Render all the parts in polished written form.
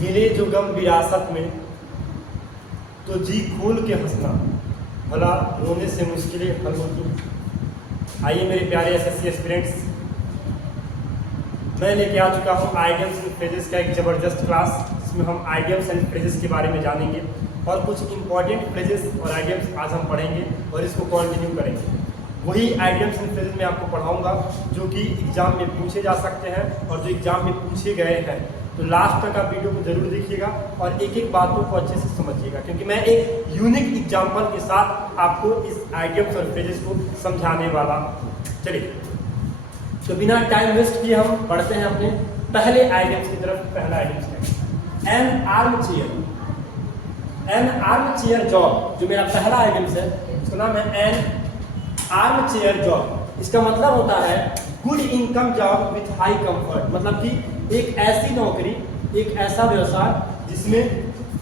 मिले जो गम विरासत में, तो जी खोल के हंसना, भला रोने से मुश्किलें हल होती। आइए मेरे प्यारे एसएससी एस्पिरेंट्स, मैं लेके आ चुका हूँ आइडियम्स एंड फ्रेजेस का एक ज़बरदस्त क्लास, जिसमें हम आइडियम्स एंड फ्रेजेस के बारे में जानेंगे और कुछ इंपॉर्टेंट फ्रेजेस और आइडियम्स आज हम पढ़ेंगे और इसको कंटिन्यू करेंगे। वही आइडियम्स एंड फ्रेजेस मैं आपको पढ़ाऊंगा जो कि एग्जाम में पूछे जा सकते हैं और जो एग्जाम में पूछे गए हैं। तो लास्ट तक आप वीडियो को जरूर देखिएगा और एक एक बातों को अच्छे से समझिएगा, क्योंकि मैं एक यूनिक एग्जाम्पल के साथ आपको इस आइडियम्स और फ्रेजेस को समझाने वाला हूँ। चलिए, तो बिना टाइम वेस्ट किए हम बढ़ते हैं अपने पहले आइडियम्स की तरफ। पहला आइडियम्स है N arm chair. N arm chair job, जो मेरा पहला आइडियम्स है, उसका नाम है एन आर्म चेयर जॉब। इसका मतलब होता है good income job with high comfort. मतलब कि एक ऐसी नौकरी, एक ऐसा व्यवसाय जिसमें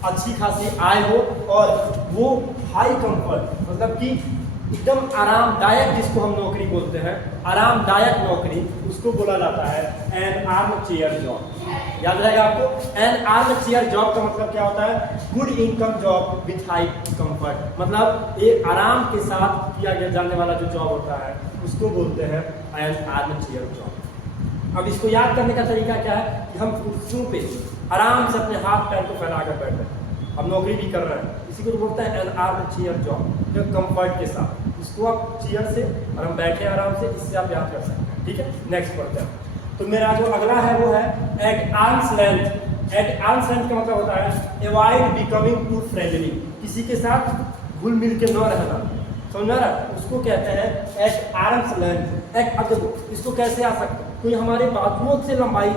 अच्छी खासी आय हो और वो हाई कंफर्ट, मतलब कि एकदम आरामदायक, जिसको हम नौकरी बोलते हैं, आरामदायक नौकरी, उसको बोला जाता है एन आर्म चेयर जॉब। याद रहेगा आपको, एन आर्म चेयर जॉब का मतलब क्या होता है? Good income job with high comfort. मतलब एक आराम के साथ किया जाने वाला जो जॉब होता है उसको बोलते हैं एन आर्म चेयर जॉब। अब इसको याद करने का तरीका क्या है कि हम कुर्सियों पे आराम से अपने हाथ पैर को फैलाकर बैठे हैं, अब नौकरी भी कर रहे हैं, इसी को बोलते हैं N arm chair job, comfort के साथ। इसको आप चेयर से और हम बैठे आराम से, इससे आप याद कर सकते हैं। ठीक है, नेक्स्ट पढ़ते हैं। तो मेरा जो अगला है वो है at arm's length. At arm's length का मतलब होता है अवॉइड बिकमिंग टू फ्रेंडली, किसी के साथ घुल मिल के न रहना, समझ रहा है? उसको कहते हैं एट आर्म्स लेंथ। एट, अब देखो इसको कैसे आ सकता है, कोई हमारे बाजुओं से लंबाई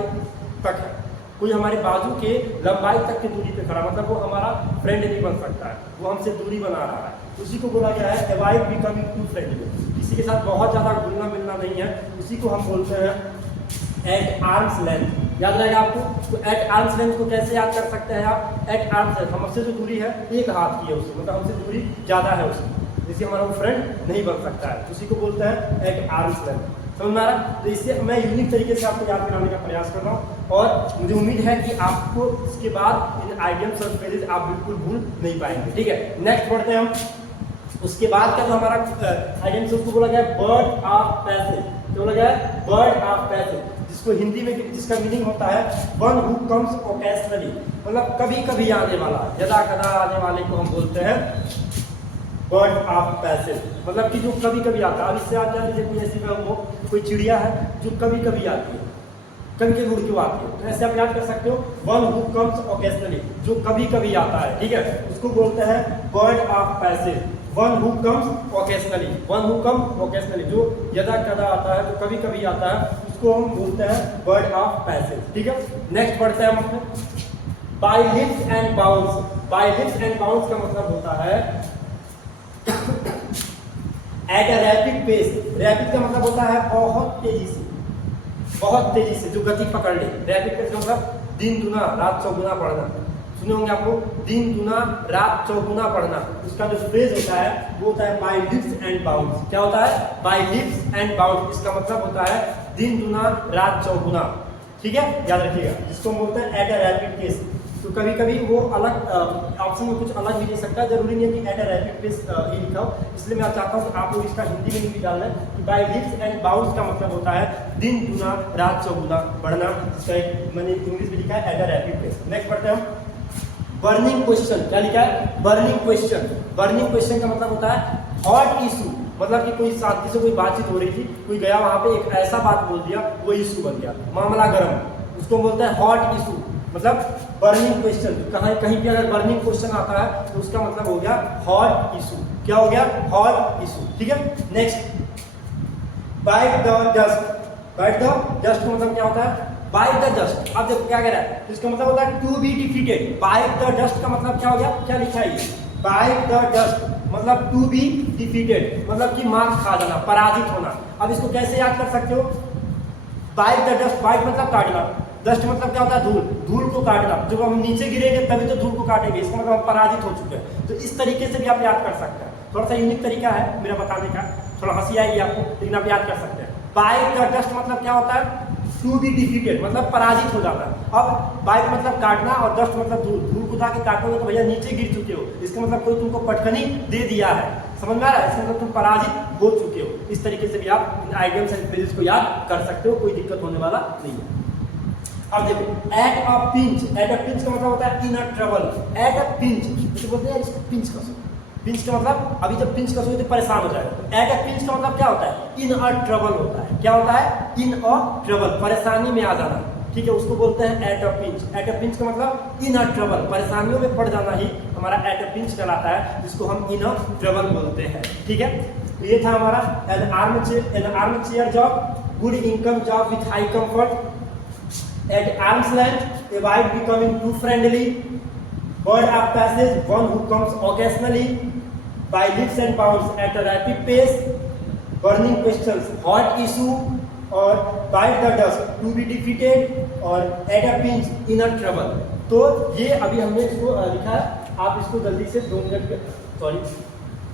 तक है, कोई हमारे बाजू के लंबाई तक की दूरी पे खड़ा, मतलब वो हमारा फ्रेंड नहीं बन सकता है, वो हमसे दूरी बना रहा है, उसी को बोला गया है अवॉइड बिकमिंग टू फ्रेंडली। किसी के साथ बहुत ज़्यादा घुलना मिलना नहीं है, उसी को हम बोलते हैं एट आर्म्स लेंथ। याद रहेगा आपको। तो एट आर्म्स लेंथ को कैसे याद कर सकते हैं आप? एट आर्म्स लेंथ, हमसे जो दूरी है एक हाथ की है उससे, मतलब हमसे दूरी ज़्यादा है उसकी, जिससे हमारा वो फ्रेंड नहीं बन सकता है, उसी को बोलते हैं एट आर्म्स लेंथ। समझ में आ रहा? तो इससे मैं यूनिक तरीके से आपको याद कराने का प्रयास कर रहा हूँ और मुझे उम्मीद है कि आपको इसके बाद इन आइडियम्स और फ्रेजेस आप बिल्कुल भूल नहीं पाएंगे। ठीक है, नेक्स्ट पढ़ते हैं हम। उसके बाद का जो हमारा आइडियम्स उसको बोला गया बर्ड ऑफ पैसेज। तो बोला गया बर्ड ऑफ पैसेज, जिसको हिंदी में जिसका मीनिंग होता है वन हु कम्स ओकेजनली, मतलब कभी कभी आने वाला, यदा कदा आने वाले को हम बोलते हैं बर्ड ऑफ पैसेज। मतलब कि जो कभी कभी आता है। अब इससे आप जान लीजिए कोई ऐसी कोई चिड़िया है जो कभी कभी आती है, कभी कभी उड़ के आती है, तो ऐसे आप याद कर सकते हो वन हु कम्स ओकेजनली, जो कभी कभी आता है। ठीक है, उसको बोलते हैं bird of passage. One who comes occasionally, one who come occasionally, जो यदा कदा आता है, जो कभी कभी आता है, उसको हम बोलते हैं बर्ड ऑफ पैसेज। ठीक है, नेक्स्ट पढ़ते हैं हम अपने by leaps and bounds. By leaps and bounds का मतलब होता है at a rapid pace. Rapid का मतलब होता है बहुत तेजी से, बहुत तेजी से जो गति पकड़ ले। रैपिड पेस मतलब दिन दुना रात चौगुना पढ़ना, सुने होंगे आपको, दिन दुना रात चौगुना पढ़ना। उसका जो फ्रेज होता है वो होता है बाय लिप्स एंड बाउंड्स। क्या होता है? By leaps and bounds. इसका मतलब होता है दिन दुना रात चौगुना। ठीक है, याद रखिएगा, जिसको बोलते हैं एट अ रैपिड पेस। तो कभी कभी वो अलग ऑप्शन में कुछ अलग भी दे सकता है, जरूरी नहीं है कि एट अ रैपिड पेस ही लिखा हो। इसलिए मैं चाहता हूँ कि आप लोग इसका हिंदी में भी डालना है कि बाय लिप्स एंड बाउंड्स का मतलब होता है दिन दुना रात चौगुना बढ़ना, जिसका एक मैंने इंग्लिश में लिखा है at a rapid pace. Next पढ़ते हैं हम बर्निंग क्वेश्चन। क्या लिखा है? Burning question. बर्निंग क्वेश्चन का मतलब होता है हॉट इशू, मतलब कि कोई साथी से कोई बातचीत हो रही थी, कोई गया वहां पे एक ऐसा बात बोल दिया, वो इशू बन गया, मामला गर्म, उसको बोलते हैं हॉट इशू। मतलब बर्निंग क्वेश्चन, कहीं कहीं पे अगर बर्निंग क्वेश्चन आता है तो उसका मतलब हो गया हॉट इशू। क्या हो गया? Hot issue. ठीक है, next bite the dust. Bite the dust का मतलब क्या होता है? Bite the dust. अब देखो क्या कह रहा है, तो इसका मतलब होता है to be defeated. Bite the dust का मतलब क्या हो गया? क्या लिखा है ये? बाइट द डस्ट मतलब टू बी डिफीटेड, मतलब कि मार खा जाना, पराजित होना। अब इसको कैसे याद कर सकते हो? बाइट द डस्ट, बाइट मतलब काटना, डस्ट मतलब क्या होता है? धूल, धूल को काटना। जब हम नीचे गिरेंगे तभी तो धूल को काटेंगे, इसका मतलब हम पराजित हो चुके हैं। तो इस तरीके से भी आप याद कर सकते हैं। थोड़ा सा यूनिक तरीका है मेरा बताने का, थोड़ा हंसी आएगी आपको, लेकिन आप याद कर सकते हैं। बाइट द डस्ट मतलब क्या होता है? टू बी डिफीटेड मतलब पराजित हो जाना। अब बाइट मतलब काटना और डस्ट मतलब धूल, धूल कुदा के काटोगे तो भैया नीचे गिर चुके हो, इसका मतलब कोई तुमको पटखनी दे दिया है, समझ में आ रहा है, इसका मतलब तुम पराजित हो चुके हो। इस तरीके से भी आप आइडियम्स एंड फ्रेजेस को याद कर सकते हो, कोई दिक्कत होने वाला नहीं है। अब देखो at a pinch, at a pinch का मतलब होता है in a trouble, at a pinch जैसे बोलते हैं इसको पिंच कसो, पिंच का मतलब अभी जब पिंच कसोगे तो परेशान हो जाएगा, तो एट अ पिंच का मतलब क्या होता है, इन अ ट्रबल होता है। क्या होता है, इन अ ट्रबल, परेशानी में आ जाना, ठीक है, उसको बोलते हैं eight a pinch. At a pinch का मतलब इन अ ट्रबल, परेशानियों में पड़ जाना ही हमारा एट अ पिंच कहलाता है, जिसको हम इन अ ट्रबल बोलते हैं, ठीक है। तो ये था हमारा N arm chair job, good income job with high comfort, at arm's length, avoid becoming too friendly, word of passage, one who comes occasionally, by leaps and bounds at a rapid pace, burning questions, hot issue, और bite the dust, to be defeated, और at a pinch, in a trouble। तो ये अभी हमने इसको लिखा है, आप इसको जल्दी से 2 मिनट के, सॉरी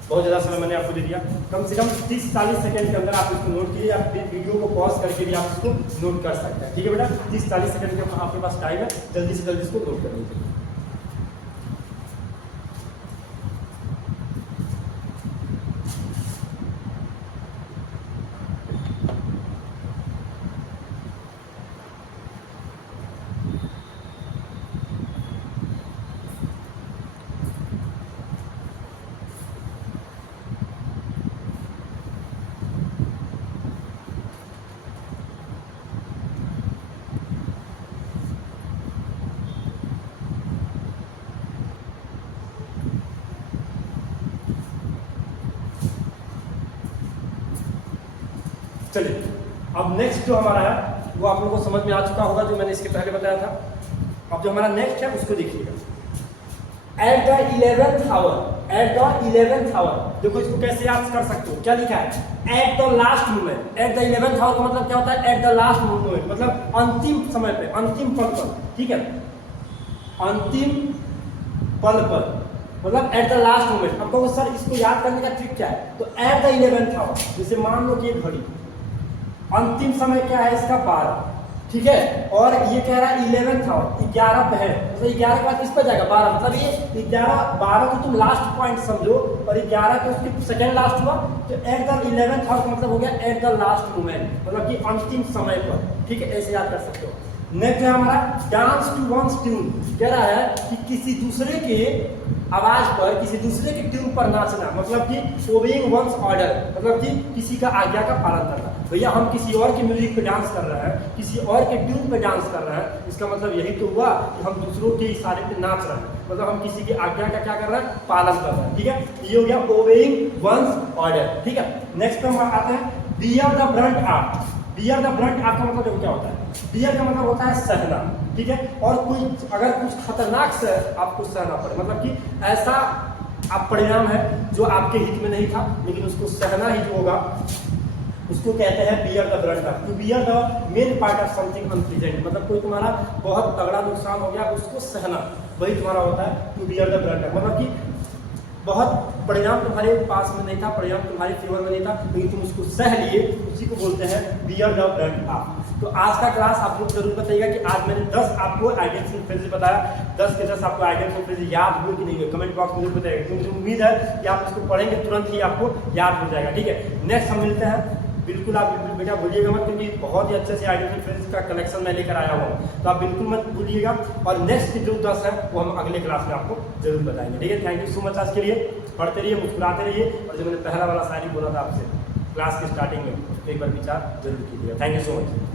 बहुत ज़्यादा समय मैंने आपको दे दिया, कम से कम 30-40 सेकंड के अंदर आप इसको नोट कीजिए, आप वीडियो को पॉज करके भी आप इसको नोट कर सकते हैं, ठीक है बेटा। 30-40 सेकंड के आपके पास टाइम है, जल्दी से जल्दी इसको नोट कर लीजिए। चलिए अब नेक्स्ट जो हमारा है वो आप लोगों को समझ में आ चुका होगा, जो मैंने इसके पहले बताया था। अब जो हमारा नेक्स्ट है उसको देखिएगा, at the 11th hour, at the 11th hour, देखो इसको कैसे याद कर सकते हो, क्या लिखा है, at the last moment. At the 11th hour का मतलब क्या होता है, एट द लास्ट मोमेंट मतलब अंतिम समय पे, अंतिम पल पर, ठीक है, अंतिम पल पर मतलब एट द लास्ट मोमेंट। अब कहो सर इसको याद करने का ट्रिक क्या है, तो एट द 11th आवर, जैसे मान लो कि एक घड़ी, अंतिम समय क्या है इसका 12, ठीक है, और ये कह रहा है 11th आवर, 11 पहर, मतलब 11 के बाद किस पर जाएगा, 12, मतलब ये 11-12 को तुम लास्ट पॉइंट समझो, और 11 को उसकी सेकेंड लास्ट हुआ, तो एट द 11th आवर का मतलब हो गया एट द लास्ट मोमेंट, मतलब कि अंतिम समय पर, ठीक है, ऐसे याद कर सकते हो। नेक्स्ट है हमारा डांस टू वंस ट्यून, कह रहा है कि किसी दूसरे के आवाज पर, किसी दूसरे के ट्यून पर नाचना, मतलब कि ओबेइंग वंस ऑर्डर, मतलब कि किसी का आज्ञा का पालन करना। भैया हम किसी और के म्यूजिक पे डांस कर रहे हैं, किसी और के ट्यून पे डांस कर रहे हैं, इसका मतलब यही तो हुआ कि हम दूसरों के इशारे पे नाच रहे हैं, मतलब हम किसी की आज्ञा का क्या कर रहे हैं, पालन कर रहे हैं, ठीक है, ये हो गया ओबेइंग वंस ऑर्डर, ठीक है। नेक्स्ट हम आते हैं bear the brunt of. Beer the brunt of का मतलब देखो क्या होता है, बियर का मतलब होता है सहना, ठीक है, और कोई अगर कुछ खतरनाक से आपको सहना पड़े, मतलब कि ऐसा आप परिणाम है जो आपके हित में नहीं था, लेकिन उसको सहना ही जो होगा उसको कहते हैं bear the brunt of. To bear the main part of something unpleasant, मतलब कोई तुम्हारा बहुत तगड़ा नुकसान हो गया, उसको सहना, वही तुम्हारा होता है to bear the brunt of, मतलब कि बहुत परिणाम तुम्हारे पास में नहीं था, परिणाम तुम्हारे फेवर में नहीं था, लेकिन तुम उसको सह लिए, उसी को बोलते हैं बियर द ब्रंट ऑफ। तो आज का क्लास आप लोग जरूर बताइएगा कि आज मैंने 10 आपको आइडियम्स एंड फ्रेजेस बताया, 10 के 10 आपको आइडियम्स एंड फ्रेजेस याद हुए कि नहीं हुए, कमेंट बॉक्स में जरूर बताइएगा, क्योंकि मुझे उम्मीद है कि आप इसको पढ़ेंगे तुरंत ही आपको याद हो जाएगा, ठीक है। नेक्स्ट हम मिलते हैं, बिल्कुल आप बेटा भूलिएगा मत, क्योंकि बहुत ही अच्छे से आइडियम्स एंड फ्रेजेस का कलेक्शन मैं लेकर आया हूँ, तो आप बिल्कुल मत भूलिएगा, और नेक्स्ट के जो 10 है वो हम अगले क्लास में आपको जरूर बताएंगे, ठीक है। थैंक यू सो मच आज के लिए, पढ़ते रहिए, मुस्कुराते रहिए, और जो मैंने पहला वाला शायरी बोला था आपसे क्लास के स्टार्टिंग में, एक बार विचार जरूर कीजिएगा। Thank you so much.